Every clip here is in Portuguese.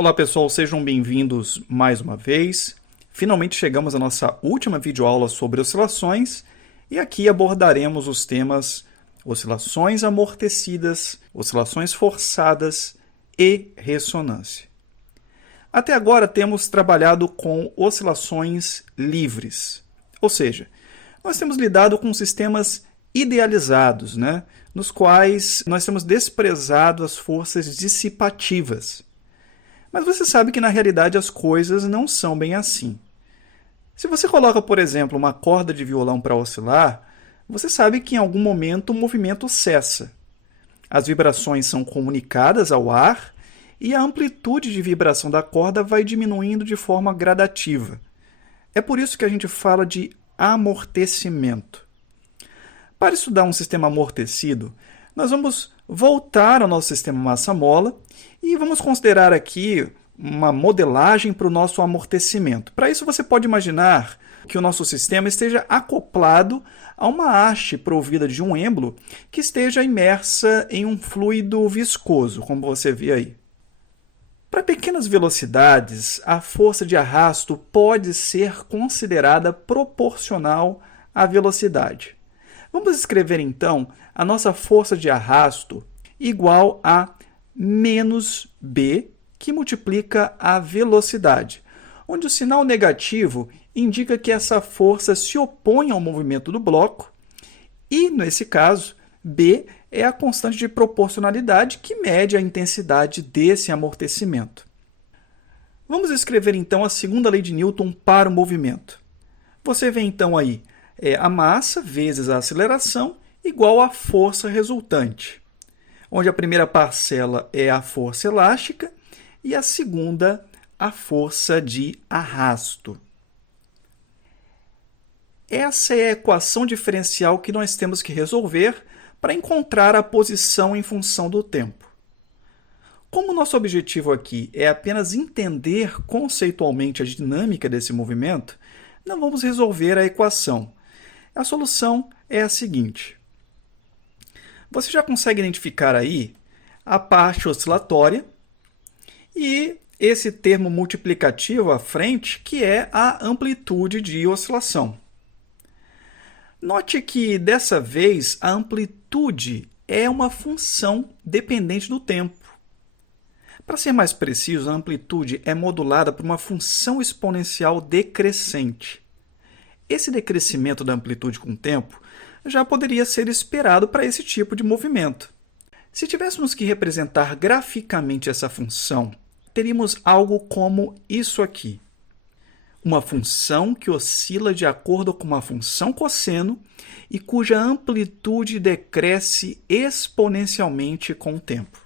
Olá pessoal, sejam bem-vindos mais uma vez. Finalmente chegamos à nossa última videoaula sobre oscilações e aqui abordaremos os temas oscilações amortecidas, oscilações forçadas e ressonância. Até agora temos trabalhado com oscilações livres, ou seja, nós temos lidado com sistemas idealizados, nos quais nós temos desprezado as forças dissipativas. Mas você sabe que na realidade as coisas não são bem assim. Se você coloca, por exemplo, uma corda de violão para oscilar, você sabe que em algum momento o movimento cessa. As vibrações são comunicadas ao ar e a amplitude de vibração da corda vai diminuindo de forma gradativa. É por isso que a gente fala de amortecimento. Para estudar um sistema amortecido, nós vamos voltar ao nosso sistema massa-mola e vamos considerar aqui uma modelagem para o nosso amortecimento. Para isso, você pode imaginar que o nosso sistema esteja acoplado a uma haste provida de um êmbolo que esteja imersa em um fluido viscoso, como você vê aí. Para pequenas velocidades, a força de arrasto pode ser considerada proporcional à velocidade. Vamos escrever, então, a nossa força de arrasto igual a menos B, que multiplica a velocidade, onde o sinal negativo indica que essa força se opõe ao movimento do bloco e, nesse caso, B é a constante de proporcionalidade que mede a intensidade desse amortecimento. Vamos escrever, então, a segunda lei de Newton para o movimento. Você vê, então, aí a massa vezes a aceleração igual à força resultante, onde a primeira parcela é a força elástica e a segunda a força de arrasto. Essa é a equação diferencial que nós temos que resolver para encontrar a posição em função do tempo. Como nosso objetivo aqui é apenas entender conceitualmente a dinâmica desse movimento, não vamos resolver a equação. A solução é a seguinte. Você já consegue identificar aí a parte oscilatória e esse termo multiplicativo à frente, que é a amplitude de oscilação. Note que, dessa vez, a amplitude é uma função dependente do tempo. Para ser mais preciso, a amplitude é modulada por uma função exponencial decrescente. Esse decrescimento da amplitude com o tempo já poderia ser esperado para esse tipo de movimento. Se tivéssemos que representar graficamente essa função, teríamos algo como isso aqui. Uma função que oscila de acordo com uma função cosseno e cuja amplitude decresce exponencialmente com o tempo.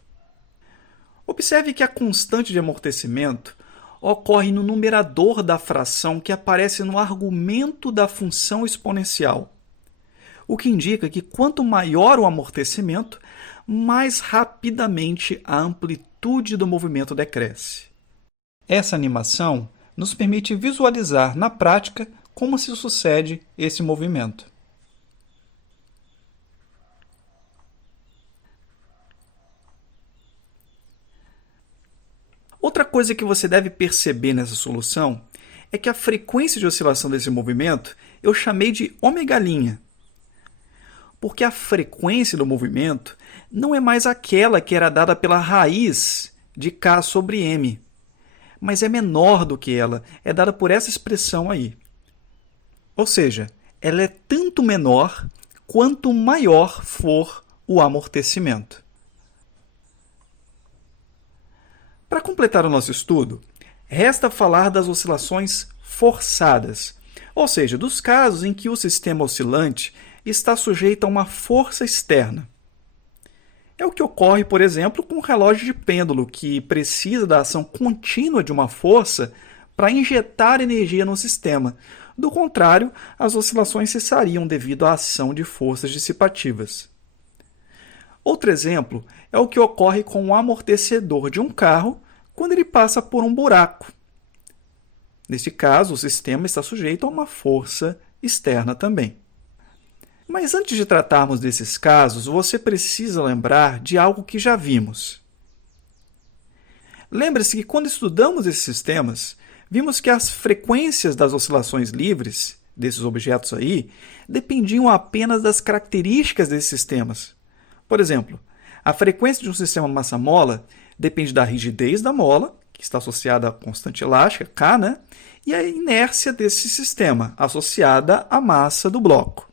Observe que a constante de amortecimento ocorre no numerador da fração que aparece no argumento da função exponencial, o que indica que quanto maior o amortecimento, mais rapidamente a amplitude do movimento decresce. Essa animação nos permite visualizar na prática como se sucede esse movimento. Outra coisa que você deve perceber nessa solução é que a frequência de oscilação desse movimento eu chamei de ômega', porque a frequência do movimento não é mais aquela que era dada pela raiz de K sobre M, mas é menor do que ela, é dada por essa expressão aí. Ou seja, ela é tanto menor quanto maior for o amortecimento. Para completar o nosso estudo, resta falar das oscilações forçadas, ou seja, dos casos em que o sistema oscilante está sujeito a uma força externa. É o que ocorre, por exemplo, com o relógio de pêndulo, que precisa da ação contínua de uma força para injetar energia no sistema. Do contrário, as oscilações cessariam devido à ação de forças dissipativas. Outro exemplo é o que ocorre com o amortecedor de um carro quando ele passa por um buraco. Neste caso, o sistema está sujeito a uma força externa também. Mas antes de tratarmos desses casos, você precisa lembrar de algo que já vimos. Lembre-se que quando estudamos esses sistemas, vimos que as frequências das oscilações livres desses objetos aí dependiam apenas das características desses sistemas. Por exemplo, a frequência de um sistema massa-mola depende da rigidez da mola, que está associada à constante elástica, K, né? E a inércia desse sistema, associada à massa do bloco.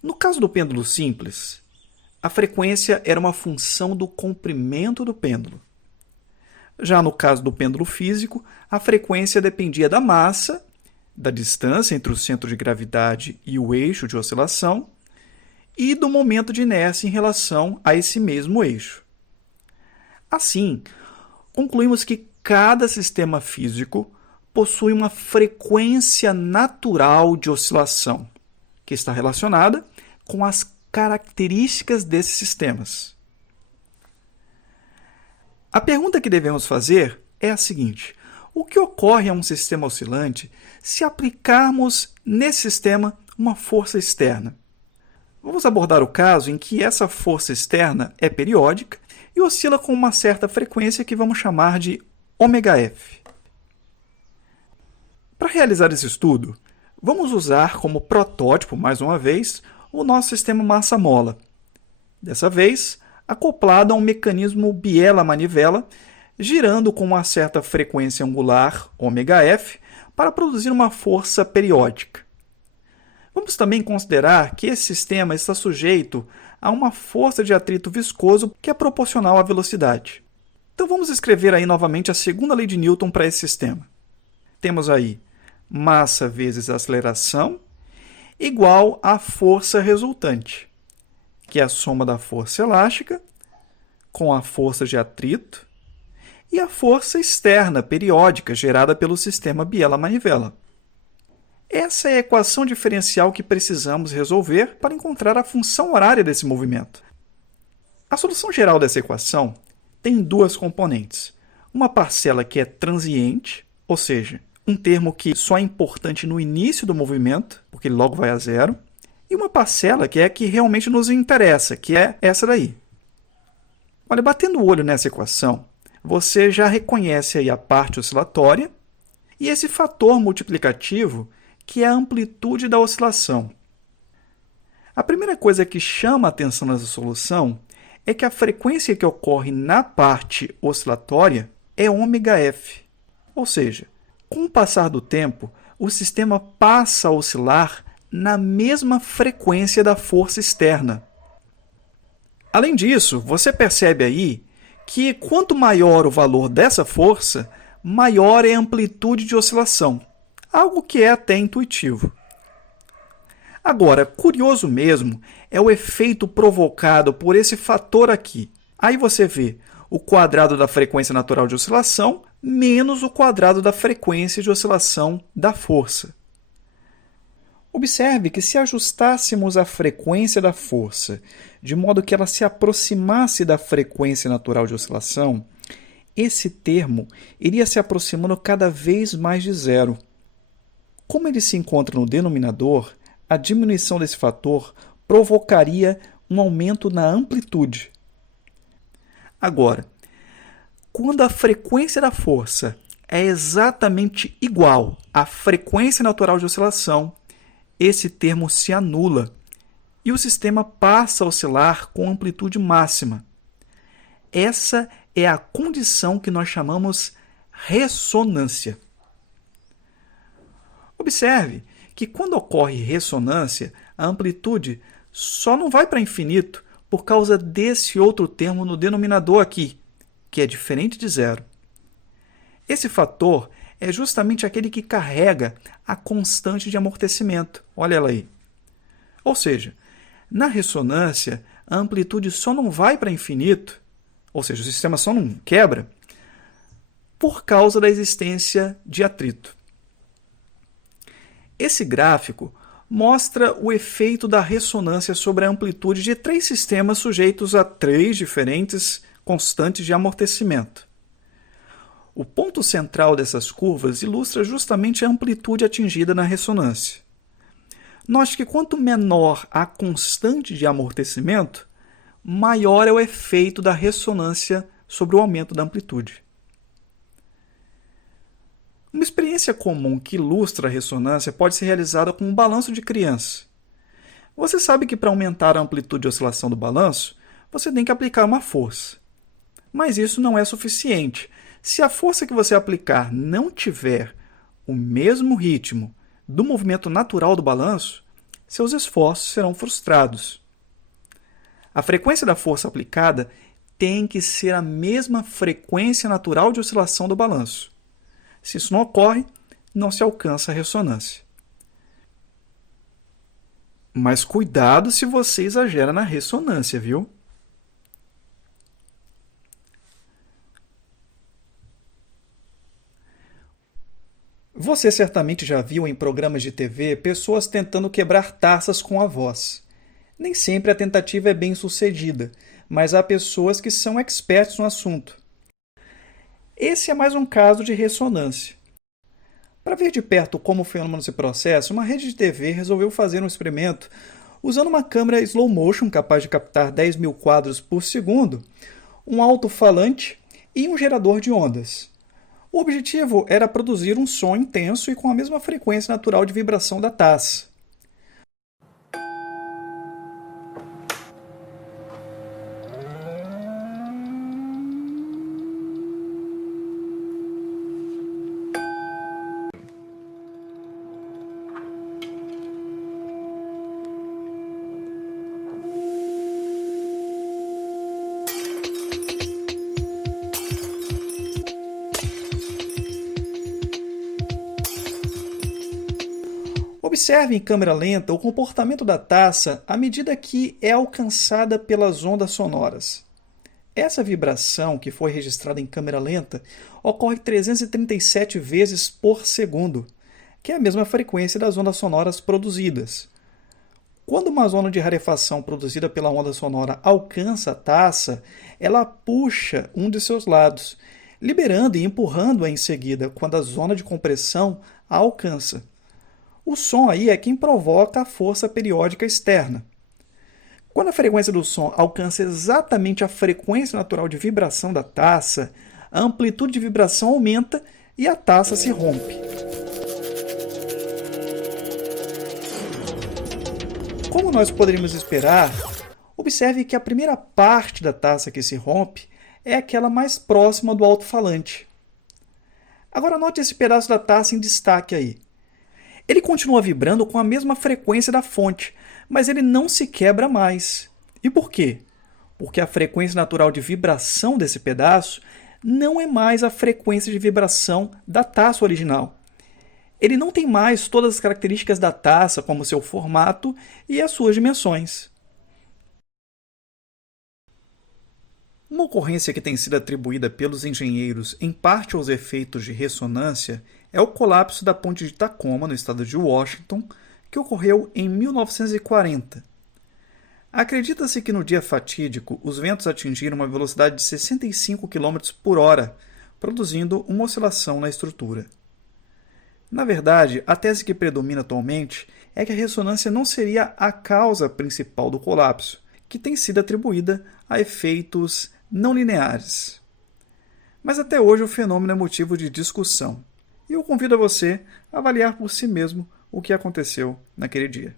No caso do pêndulo simples, a frequência era uma função do comprimento do pêndulo. Já no caso do pêndulo físico, a frequência dependia da massa, da distância entre o centro de gravidade e o eixo de oscilação e do momento de inércia em relação a esse mesmo eixo. Assim, concluímos que cada sistema físico possui uma frequência natural de oscilação, que está relacionada com as características desses sistemas. A pergunta que devemos fazer é a seguinte: o que ocorre a um sistema oscilante se aplicarmos nesse sistema uma força externa? Vamos abordar o caso em que essa força externa é periódica e oscila com uma certa frequência que vamos chamar de ωf. Para realizar esse estudo, vamos usar como protótipo, mais uma vez, o nosso sistema massa-mola. Dessa vez, acoplado a um mecanismo biela-manivela, girando com uma certa frequência angular, ωf, para produzir uma força periódica. Vamos também considerar que esse sistema está sujeito a uma força de atrito viscoso que é proporcional à velocidade. Então vamos escrever aí novamente a segunda lei de Newton para esse sistema. Temos aí massa vezes aceleração igual à força resultante, que é a soma da força elástica com a força de atrito e a força externa periódica gerada pelo sistema biela-manivela. Essa é a equação diferencial que precisamos resolver para encontrar a função horária desse movimento. A solução geral dessa equação tem duas componentes. Uma parcela que é transiente, ou seja, um termo que só é importante no início do movimento, porque ele logo vai a zero, e uma parcela que é a que realmente nos interessa, que é essa daí. Olha, batendo o olho nessa equação, você já reconhece aí a parte oscilatória e esse fator multiplicativo que é a amplitude da oscilação. A primeira coisa que chama a atenção nessa solução é que a frequência que ocorre na parte oscilatória é ωf, ou seja, com o passar do tempo, o sistema passa a oscilar na mesma frequência da força externa. Além disso, você percebe aí que quanto maior o valor dessa força, maior é a amplitude de oscilação, algo que é até intuitivo. Agora, curioso mesmo é o efeito provocado por esse fator aqui. Aí você vê o quadrado da frequência natural de oscilação menos o quadrado da frequência de oscilação da força. Observe que se ajustássemos a frequência da força de modo que ela se aproximasse da frequência natural de oscilação, esse termo iria se aproximando cada vez mais de zero. Como ele se encontra no denominador, a diminuição desse fator provocaria um aumento na amplitude. Agora, quando a frequência da força é exatamente igual à frequência natural de oscilação, esse termo se anula e o sistema passa a oscilar com amplitude máxima. Essa é a condição que nós chamamos ressonância. Observe que quando ocorre ressonância, a amplitude só não vai para infinito por causa desse outro termo no denominador aqui, que é diferente de zero. Esse fator é justamente aquele que carrega a constante de amortecimento. Olha ela aí. Ou seja, na ressonância, a amplitude só não vai para infinito, ou seja, o sistema só não quebra, por causa da existência de atrito. Esse gráfico mostra o efeito da ressonância sobre a amplitude de três sistemas sujeitos a três diferentes constantes de amortecimento. O ponto central dessas curvas ilustra justamente a amplitude atingida na ressonância. Note que quanto menor a constante de amortecimento, maior é o efeito da ressonância sobre o aumento da amplitude. Uma experiência comum que ilustra a ressonância pode ser realizada com um balanço de criança. Você sabe que para aumentar a amplitude de oscilação do balanço, você tem que aplicar uma força. Mas isso não é suficiente. Se a força que você aplicar não tiver o mesmo ritmo do movimento natural do balanço, seus esforços serão frustrados. A frequência da força aplicada tem que ser a mesma frequência natural de oscilação do balanço. Se isso não ocorre, não se alcança a ressonância. Mas cuidado se você exagera na ressonância, viu? Você certamente já viu em programas de TV pessoas tentando quebrar taças com a voz. Nem sempre a tentativa é bem sucedida, mas há pessoas que são experts no assunto. Esse é mais um caso de ressonância. Para ver de perto como o fenômeno se processa, uma rede de TV resolveu fazer um experimento usando uma câmera slow motion capaz de captar 10.000 quadros por segundo, um alto-falante e um gerador de ondas. O objetivo era produzir um som intenso e com a mesma frequência natural de vibração da taça. Observe em câmera lenta o comportamento da taça à medida que é alcançada pelas ondas sonoras. Essa vibração, que foi registrada em câmera lenta, ocorre 337 vezes por segundo, que é a mesma frequência das ondas sonoras produzidas. Quando uma zona de rarefação produzida pela onda sonora alcança a taça, ela puxa um de seus lados, liberando e empurrando-a em seguida quando a zona de compressão a alcança. O som aí é quem provoca a força periódica externa. Quando a frequência do som alcança exatamente a frequência natural de vibração da taça, a amplitude de vibração aumenta e a taça se rompe. Como nós poderíamos esperar, observe que a primeira parte da taça que se rompe é aquela mais próxima do alto-falante. Agora note esse pedaço da taça em destaque aí. Ele continua vibrando com a mesma frequência da fonte, mas ele não se quebra mais. E por quê? Porque a frequência natural de vibração desse pedaço não é mais a frequência de vibração da taça original. Ele não tem mais todas as características da taça, como seu formato e as suas dimensões. Uma ocorrência que tem sido atribuída pelos engenheiros em parte aos efeitos de ressonância é o colapso da ponte de Tacoma, no estado de Washington, que ocorreu em 1940. Acredita-se que no dia fatídico os ventos atingiram uma velocidade de 65 km por hora, produzindo uma oscilação na estrutura. Na verdade, a tese que predomina atualmente é que a ressonância não seria a causa principal do colapso, que tem sido atribuída a efeitos não lineares. Mas até hoje o fenômeno é motivo de discussão, e eu convido a você a avaliar por si mesmo o que aconteceu naquele dia.